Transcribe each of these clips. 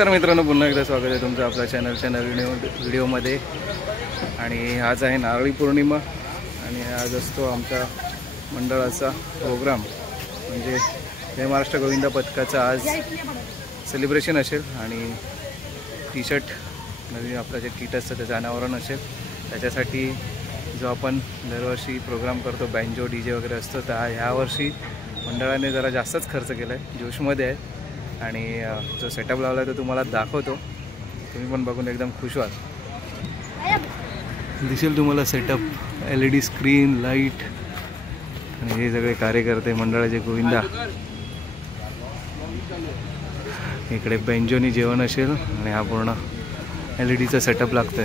नमस्कार मित्रांनो, पुन्हा एकदा स्वागत आहे तुमचं आपल्या चॅनलच्या नवीन व्हिडिओमध्ये। आणि आज आहे नारळी पौर्णिमा आणि आज असतो आमच्या मंडळाचा प्रोग्राम, म्हणजे जय महाराष्ट्र गोविंदा पथकाचा आज सेलिब्रेशन असेल आणि टी शर्ट नवीन आपलं जे किट असतं त्याचं अनावरण असेल। त्याच्यासाठी जो आपण दरवर्षी प्रोग्राम करतो बँजो DJ वगैरे असतो, तर ह्या वर्षी मंडळाने जरा जास्तच खर्च केला आहे, जोशमध्ये आहे। आणि जो सेटअप लावला तो तुम्हाला दाखवतो, तुम्ही पण बघून एकदम खुश व्हाल। दिसेल तुम्हाला सेटअप, LED स्क्रीन, लाईट आणि हे सगळे कार्यकर्ते मंडळाचे गोविंदा। इकडे बेंजोनी जेवण असेल आणि हा पूर्ण LEDचा सेटअप लागतोय।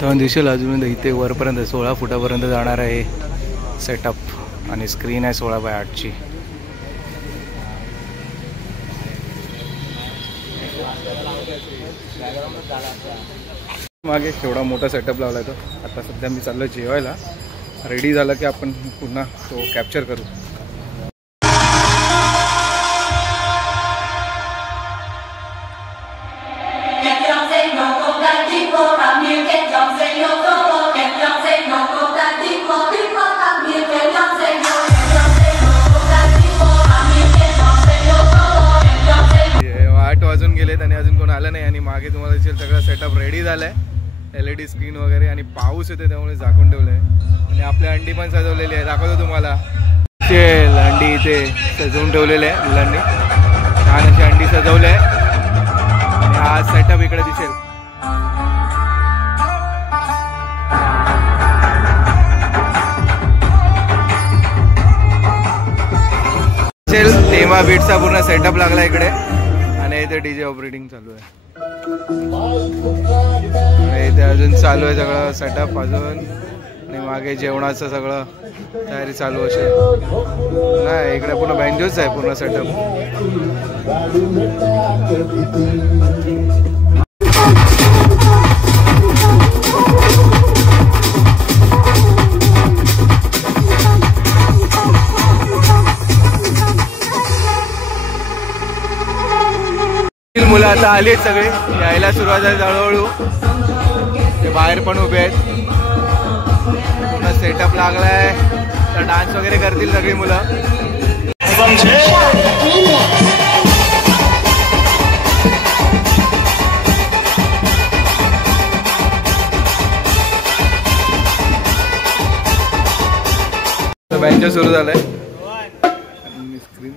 तर दिसेल अजून इथे वरपर्यंत 16 फुटापर्यंत जाणार आहे सेटअप आणि स्क्रीन आहे 16x8ची। मागे केवढा मोठा सेटअप लावला तो। आता सध्या मी चाललो जेवायला, रेडी झाला की आपण पुन्हा तो कॅप्चर करू। वाजून गेलेत आणि अजून कोण आलं नाही आणि मागे तुम्हाला दिसेल सगळं सेटअप रेडी झालाय, LED स्क्रीन वगैरे, आणि पाऊस येते त्यामुळे झाकून ठेवलंय। आणि आपल्या अंडी पण सजवलेली आहे, दाखवतो तुम्हाला। अंडी इथे सजवून ठेवलेले आहे मुलांनी, छान अशी अंडी सजवले आहे आणि हा सेटअप इकडे दिसेल। तेमा बीटचा पूर्ण सेटअप लागला इकडे आणि इथे DJ ऑपरेटिंग चालू आहे। इथे अजून चालू आहे सगळं सेटअप अजून, आणि मागे जेवणाचं सगळं तयारी चालू असेल। नाही, इकडे पूर्ण बँजोच आहे पूर्ण सेटअप। मुलं आता आली आहेत, सगळे यायला सुरुवात आहे हळूहळू। ते बाहेर पण उभे आहेत, पूर्ण सेटअप लागलाय, तर डान्स वगैरे करतील सगळी मुलं। बँजो सुरू झालाय। स्क्रीन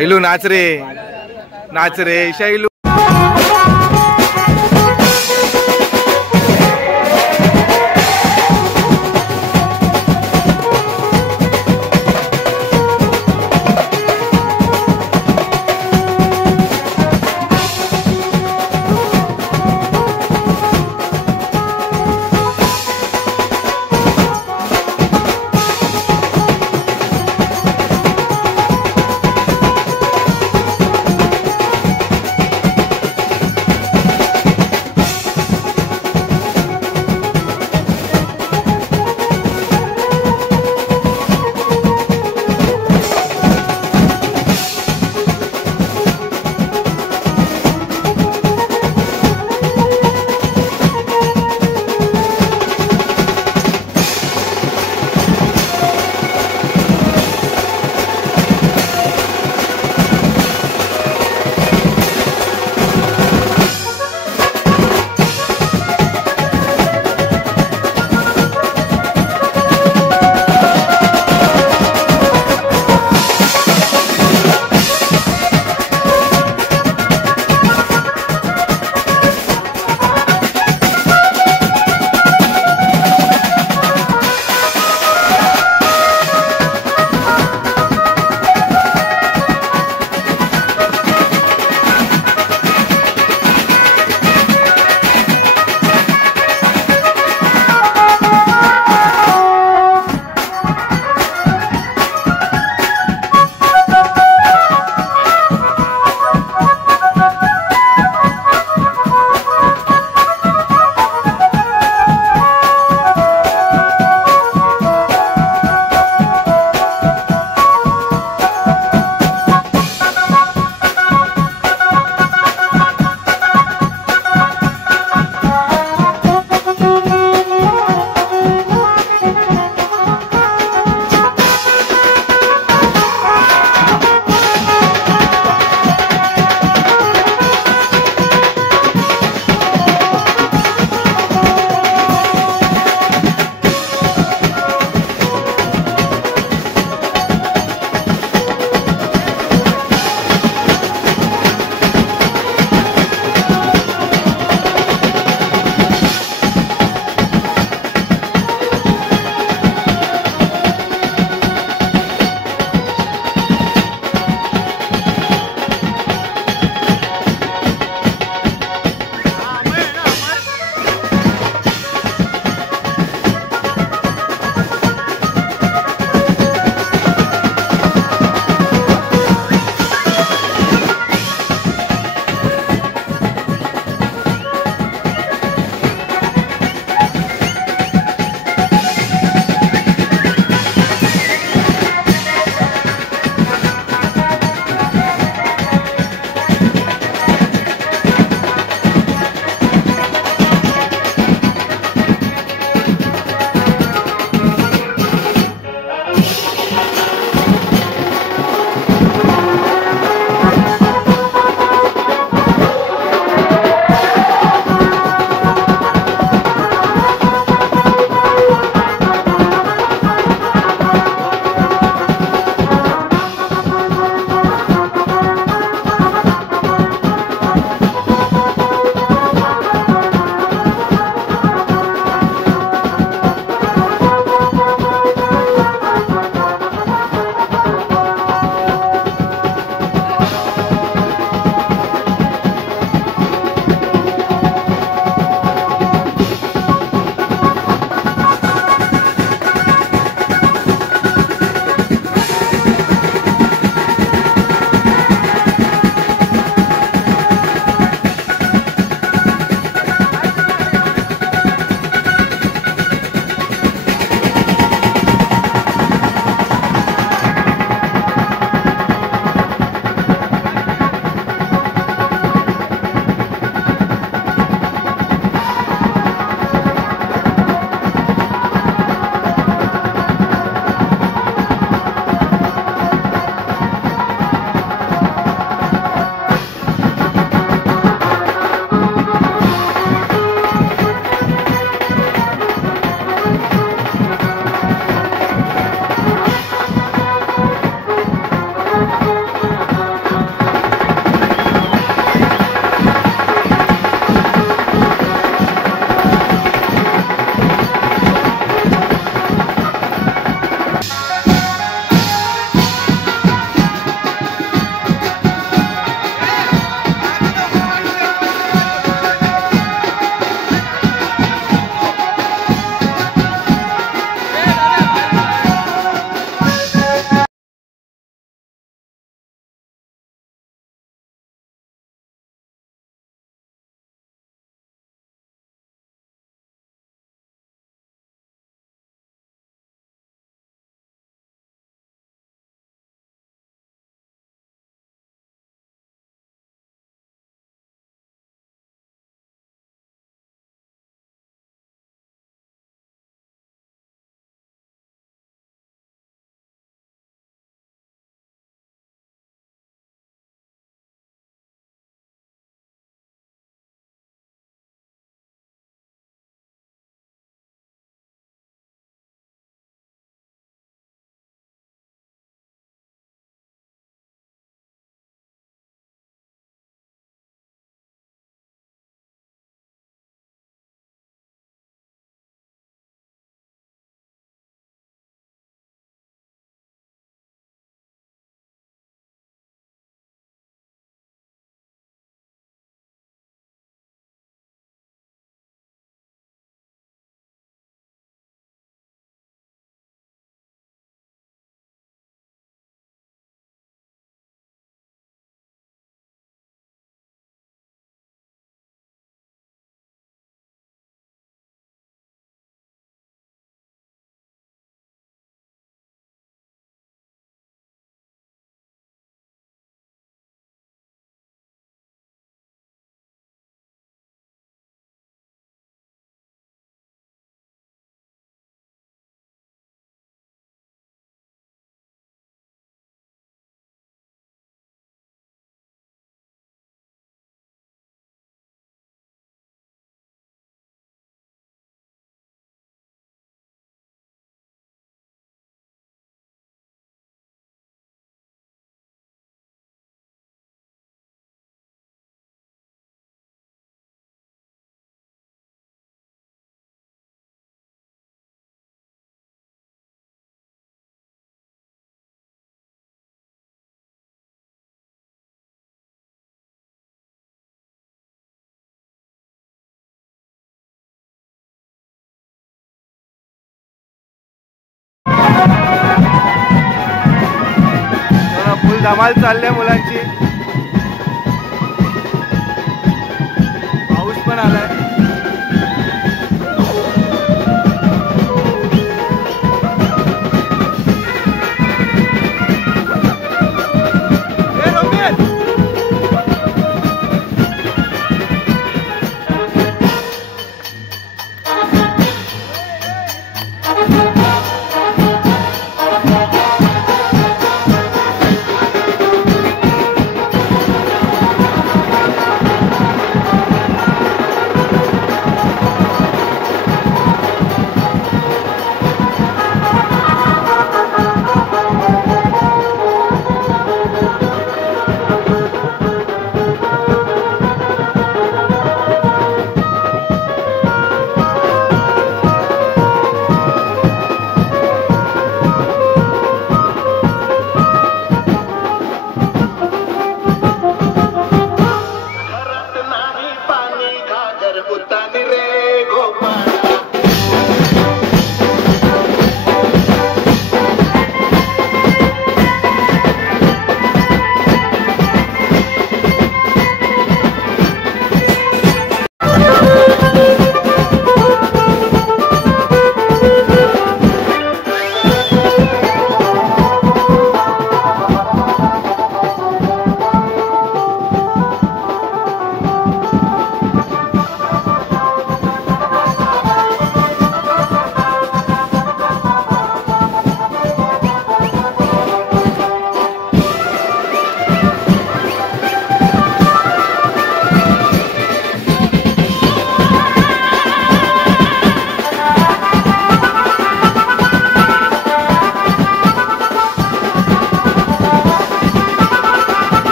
शैलू नाच रे, नाच रे शैलू. फुल धमाल चालल्या मुलांची. पाऊस पण आलाय.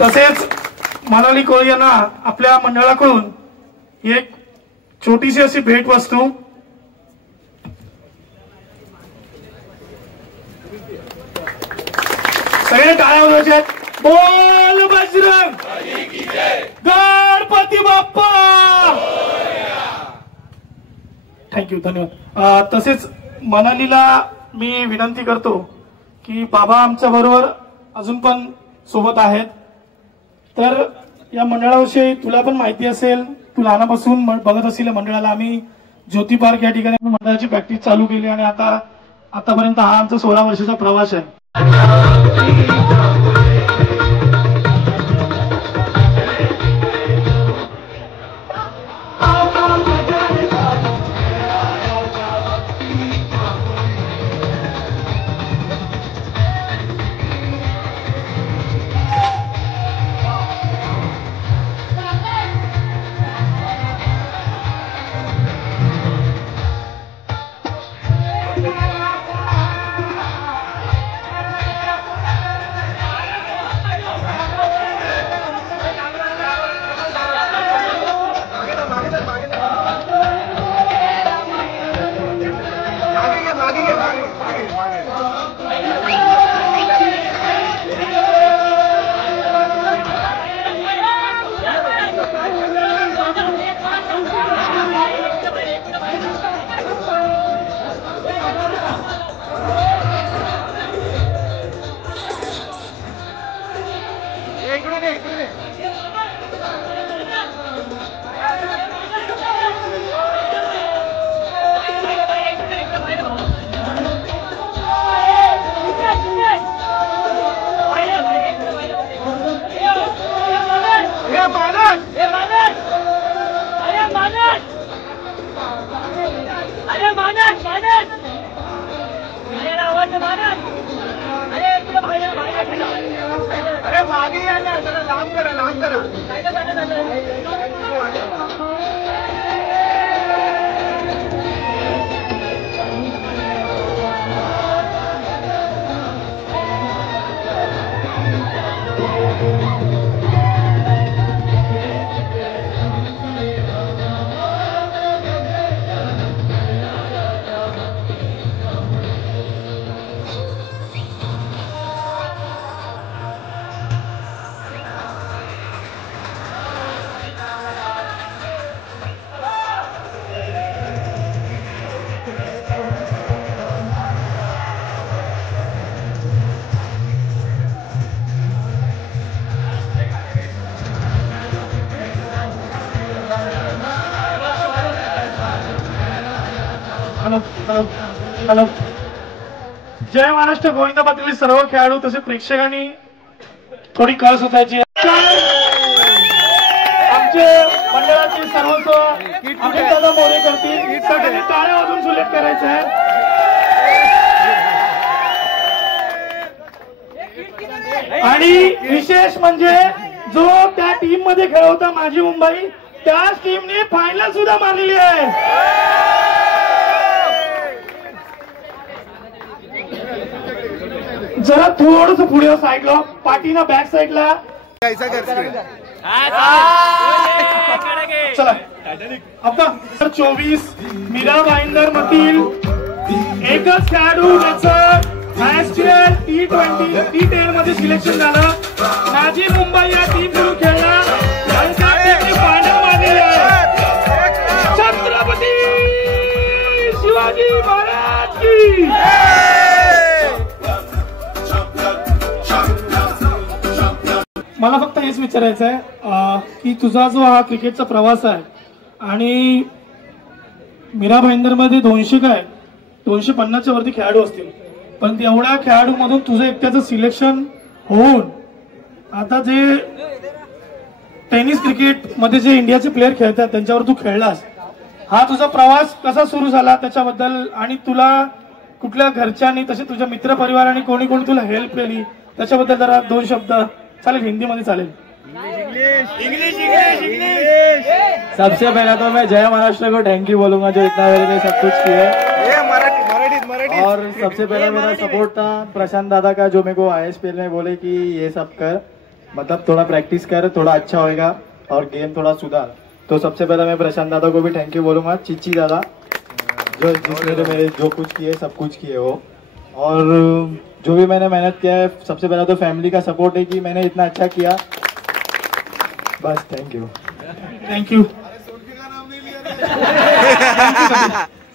तसेच मनाली कोळी यांना आपल्या मंडळाकडून एक छोटीशी अशी भेटवस्तू सगळे टाळ्या वाजवायच्या. बोल बजरंग गणपती बाप्पा. थँक्यू, धन्यवाद. तसेच मनालीला मी विनंती करतो की बाबा आमच्या बरोबर अजून पण सोबत आहेत. तर या मंडळाविषयी तुला पण माहिती असेल, तू लहानापासून बघत असेल मंडळाला. आम्ही ज्योती पार्क या ठिकाणी मंडळाची प्रॅक्टिस चालू केली आणि आतापर्यंत हा आमचा 16 वर्षाचा प्रवास आहे. हॅलो. जय महाराष्ट्र. गोविंदाबादील सर्व खेळाडू तसे प्रेक्षकांनी थोडी कळ सुचायची. आमचे मंडळाचे सर्वस्व अमित दादा मोरे करतील. टाळ्या वाजून सुलेट करायचं आहे. आणि विशेष म्हणजे जो त्या टीम मध्ये खेळ होता माझी मुंबई, त्याच टीमने फायनल सुद्धा मारलेली आहे. जरा थोडस पुढे साईडला पाठीना बॅक साईडला चला. आता 24 मीरा भाईंदर मधील एकच खेळाडू ज्याचं ISPL T20 T10 मध्ये सिलेक्शन झालं. माझी मुंबई या टीम सुरू खेळला आणि त्या टीमने फायनल मारलेली आहे. छत्रपती शिवाजी महाराज की. मला फक्त हेच विचारायचं आहे की तुझा जो हा क्रिकेटचा प्रवास आहे आणि मीरा भाईंदर मध्ये 250च्या वरती खेळाडू असतील, पण एवढ्या खेळाडू मधून तुझं एकट्याचं सिलेक्शन होऊन आता जे टेनिस क्रिकेट मध्ये जे इंडियाचे प्लेयर खेळतात त्यांच्यावर तू खेळलास, हा तुझा प्रवास कसा सुरू झाला त्याच्याबद्दल, आणि तुला कुठल्या घरच्यांनी तसे तुझ्या मित्र परिवाराने कोणी कोणी तुला हेल्प केली त्याच्याबद्दल जरा 2 शब्द. चालेल, हिंदी मध्ये चालेल. इंग्लिश. सबसे पहला तो मैं जय महाराष्ट्र को थैंक यू बोलूंगा जो इतना मेरे लिए सब कुछ किया है. और सबसे पहले मेरा सपोर्ट था प्रशांत दादा का, जो मेरे को ISPL में बोले कि ये सब कर. मतलब थोड़ा प्रैक्टिस कर, थोड़ा अच्छा होएगा और गेम थोड़ा सुधार। तो सबसे पहले मैं प्रशांत दादा को भी थैंक यू बोलूँगा, चिच्ची दादा, जो जिसने तो मेरे जो कुछ किए सब कुछ किए वो, और जो भी मैंने मेहनत किया है। सबसे पहला तो फैमिली का सपोर्ट है कि मैंने इतना अच्छा किया, बस थैंक यू। Thank you.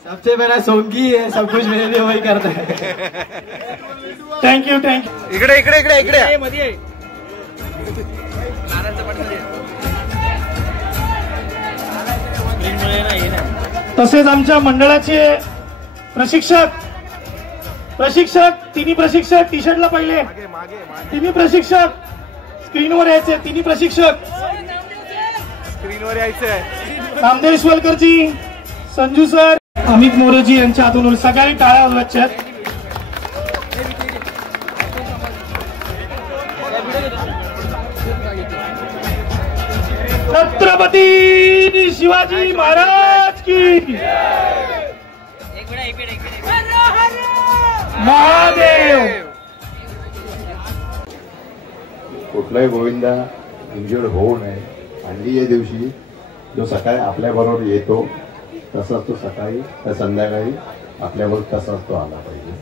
सबसे पहला सोंगी है, सब कुछ मेरे लिए वही करता है। Thank you thank you. इकडे इकडे इकडे इकडे तसेच आमच्या मंडळाचे प्रशिक्षक तिन्ही प्रशिक्षक टी शर्टला पहिले, तिन्ही प्रशिक्षक स्क्रीनवर यायचे, तिन्ही प्रशिक्षक स्क्रीनवर यायचंय। नामदेव ईश्वरकरजी, संजू सर, अमित मोरेजी यांच्या हातून सगळ्यांनी टाळ्या वाजवायच्या। छत्रपती शिवाजी महाराज की महादेव। कुठलाही गोविंदा इंजुर्ड होऊ नये, आणि या दिवशी जो सकाळी आपल्याबरोबर येतो तसाच तो सकाळी तर संध्याकाळी आपल्याबरोबर तसाच तो आला पाहिजे।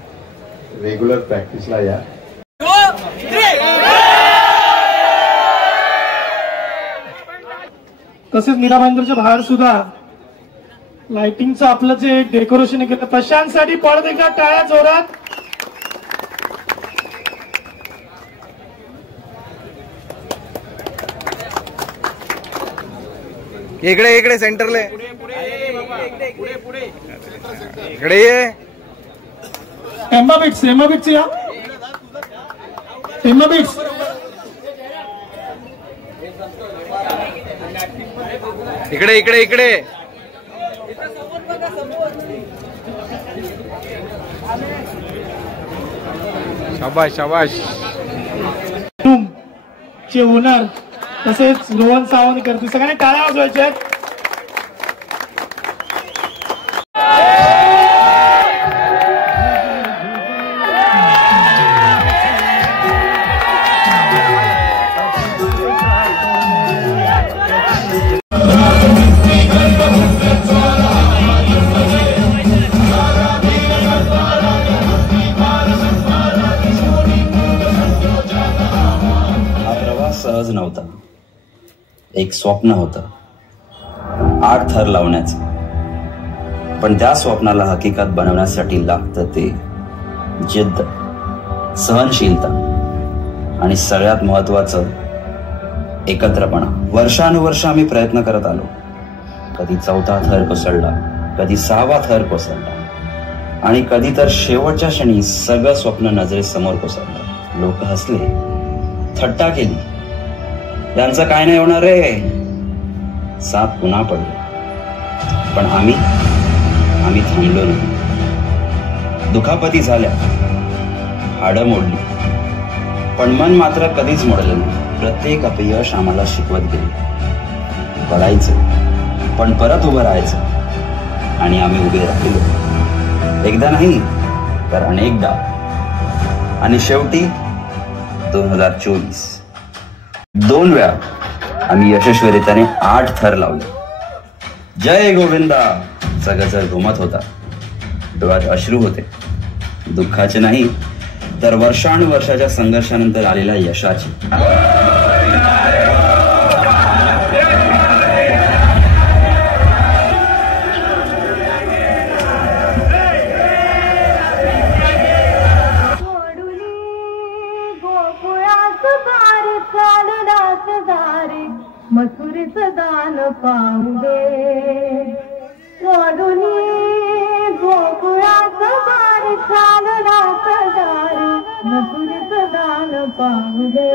रेग्युलर प्रॅक्टिसला या। तसेच मीरा भाईंदरच्या बाहेर सुद्धा लाइटिंगचं आपलं जे डेकोरेशन केलं, प्रशांतसाठी पडदे का टाळ्या जोरात। इकडे इकडे सेंटरले इकडे ये। एम्मा बिट्स या एम्मा बिट्स। इकडे इकडे इकडे शाबाश शाबाश। चे ओनर तसेच रोहन सावंत करतील, सगळ्यांनी टाळ्या वाजवायच्या। सहज नव्हता, एक स्वप्न होतं 8 थर लावण्याचं, पण त्या स्वप्नाला हकीकत बनवण्यासाठी लागतं ते जिद्द, सहनशीलता आणि सगळ्यात महत्वाचं एकत्रपणा। वर्षानुवर्ष आम्ही प्रयत्न करत आलो, कधी 4था थर कोसळला, कधी 6वा थर कोसळला आणि कधी तर शेवटच्या क्षणी सगळं स्वप्न नजरेसमोर कोसळलं। लोक हसले, थट्टा केली, यांचं काय नाही होणार रे, साप पुन्हा पडले। पण आम्ही थांबलो नाही। दुखापती झाल्या, हाडं मोडली, पण मन मात्र कधीच मोडलं नाही। प्रत्येक अपयश आम्हाला शिकवत गेले, पडायचं पण परत उभं राहायचं, आणि आम्ही उभे राहिलो, एकदा नाही तर अनेकदा। आणि शेवटी 2024 2 वेळा आम्ही यशस्वीरित्याने 8 थर लावले। जय गोविंदा जगजग घुमत होता, डोळ्यात अश्रू होते, दुःखाचे नाही तर वर्षानुवर्षाच्या संघर्षानंतर आलेल्या यशाची। मथुरेचं दान पाहू दे, सोडूनी गोकुळाचं बारी चालनाचं दारी, मथुरेचं दान पाहू दे।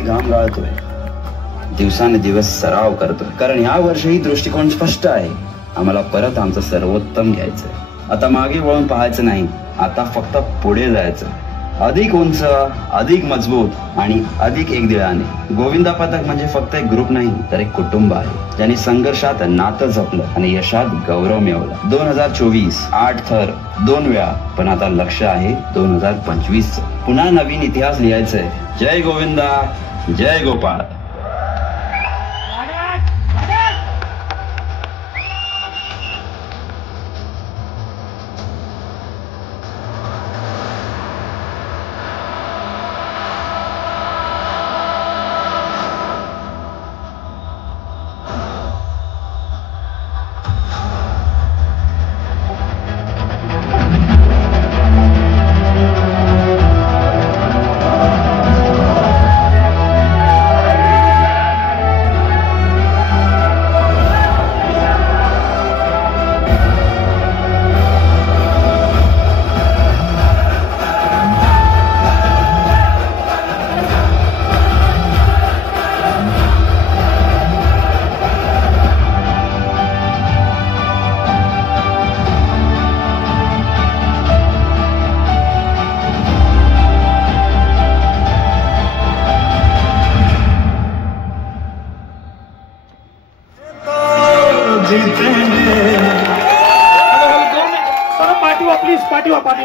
आम्ही घाम गाळतोय, दिवसाने दिवस सराव करतोय, कारण या वर्षी दृष्टिकोन स्पष्ट आहे. आम्हाला परत आमचं सर्वोत्तम घ्यायचंय. आता मागे वळून पाहायचं नाही, आता फक्त पुढे जायचं, अधिक उंच, अधिक मजबूत आणि अधिक एकदिलाने. गोविंदा पथक म्हणजे फक्त एक ग्रुप नाही, तर एक कुटुंब आहे, ज्यांनी संघर्षात नातं जपलं आणि यशात गौरव मिळवला. 2024 8 थर 2 वेळा, पण आता लक्ष आहे 2025. पुन्हा नवीन इतिहास लिहायचंय. जय गोविंदा, जय गोपाळ.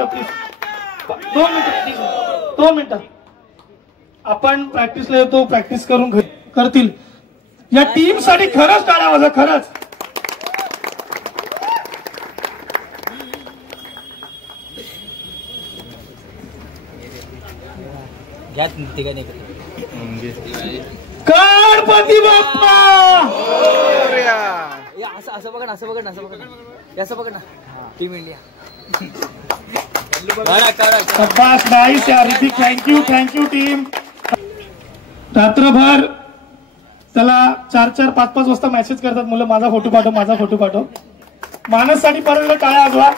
प्लीज 2 मिनिटं आपण प्रॅक्टिसला येतो, प्रॅक्टिस करून करतील. या टीम साठी खरंच टाळ्या वाजवा, खरंच. गणपती बाप्पा असं बघा ना, असं बघा ना, असं बघा ना, असं बघा ना. Team India. शाबाश, नाईस यार ऋतिक, थँक्यू टीम. रात्रभर त्याला 4-4, 5-5 वाजता मेसेज करतात मुलं, माझा फोटो पाठव. मानससाठी परत टाळ्या वाजवा.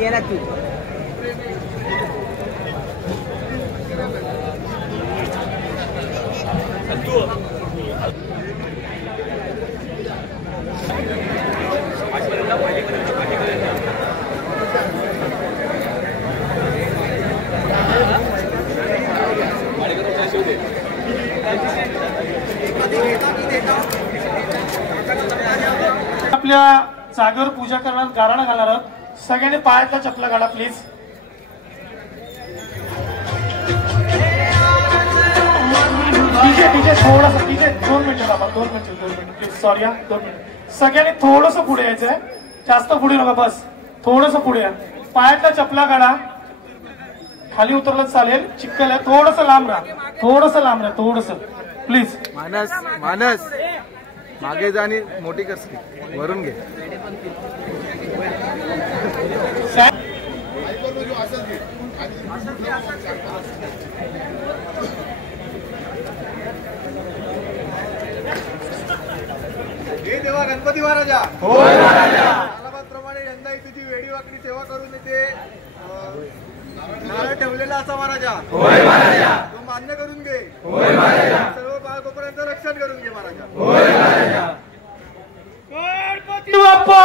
ये ना तू आपल्या जागेवर पूजा करणार गाराणं घालणार आहोत. सगळ्यांनी पायातला चपला काढा प्लीज. डीजे थोडंसं डीजे 2 मिनिटं बाबा 2 मिनिटं प्लीज. सॉरी हा 2 मिनिटं. सगळ्यांनी थोडंसं पुढे यायचंय. जास्त पुढे नका बस थोडंसं पुढे या. पायातला चपला काढा. खाली उतरलं चालेल. चिखल आहे थोडंसं लांब राहा. थोडंसं लांब राहा थोडंसं प्लीज. मानस मानस मागे जा आणि मोठी कर वरून घे. देवा गणपती महाराजा प्रमाणे यंदा तुझी वेडी वाकडी सेवा करून येते नारळ ठेवलेला असा महाराजा तो मान्य करून घे. सर्व बाळकोपऱ्यांचं रक्षण करून घे महाराजा. गणपती बाप्पा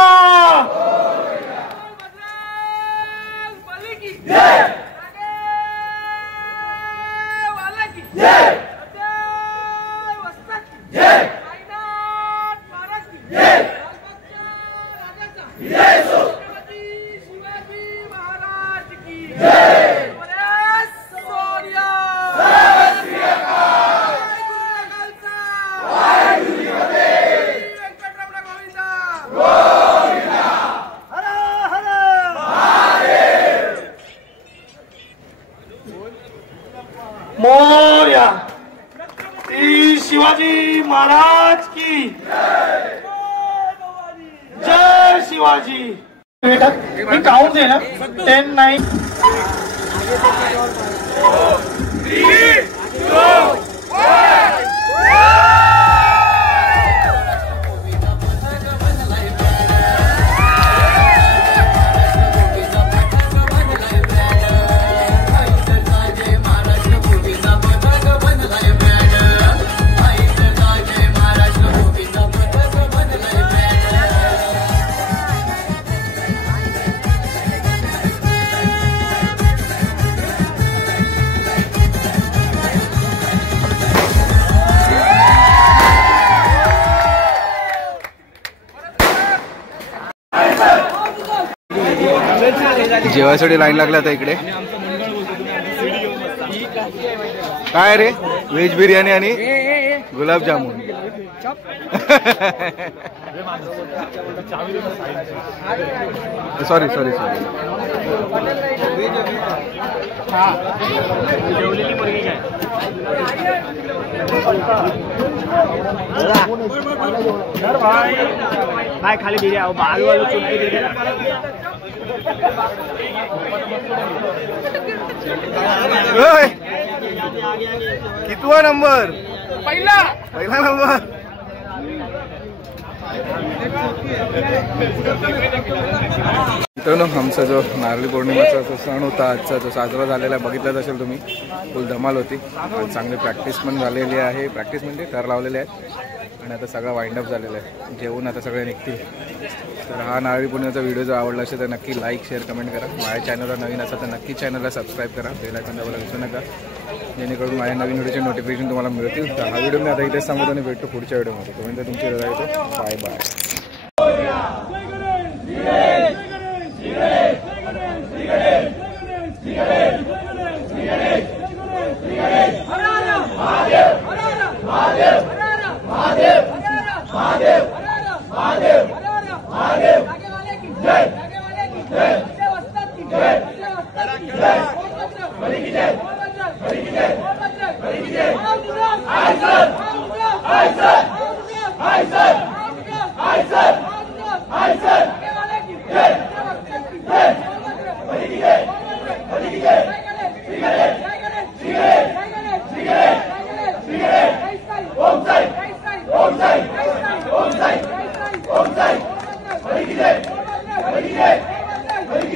मोरया. श्री शिवाजी महाराज की जय. शिवाजी मी काउंट दे ना 10 9 3 2 जेवायसाठी लाईन लागला आता इकडे. काय रे व्हेज बिर्याणी आणि गुलाबजामुन. Sorry sorry sorry. भाई खाली दे रहा बाल वालों चुनके दे रहा. कितवा नंबर? पहिला नंबर. मित्रांनो आमचा जो नारळी पौर्णिमेचा जो सण होता आजचा जो साजरा झालेला बघितलाच असेल तुम्ही. फुल धमाल होती. चांगली प्रॅक्टिस पण झालेली आहे. प्रॅक्टिस म्हणजे कर लावलेले आहेत आणि आता सगळं वाइंड अप झालेलं आहे. जेवून आता सगळे निघतील. तर हा नारळी पौर्णिमेचा व्हिडिओ जर आवडला असेल तर नक्की लाईक शेअर कमेंट करा. माझ्या चॅनलवर नवीन असेल तर नक्की चॅनलला सबस्क्राईब करा. बेल आयकॉन दाबायला विसरू नका जेणेकरून माझ्या नवीन व्हिडिओचे नोटिफिकेशन तुम्हाला मिळतील. तर हा व्हिडिओ मी आता इथेच सांगतो आणि भेटतो पुढच्या व्हिडिओमध्ये. तोपर्यंत तुमची रजा येतो. Bye bye.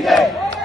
Hey!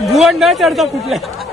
भुवन न चढता फुटले.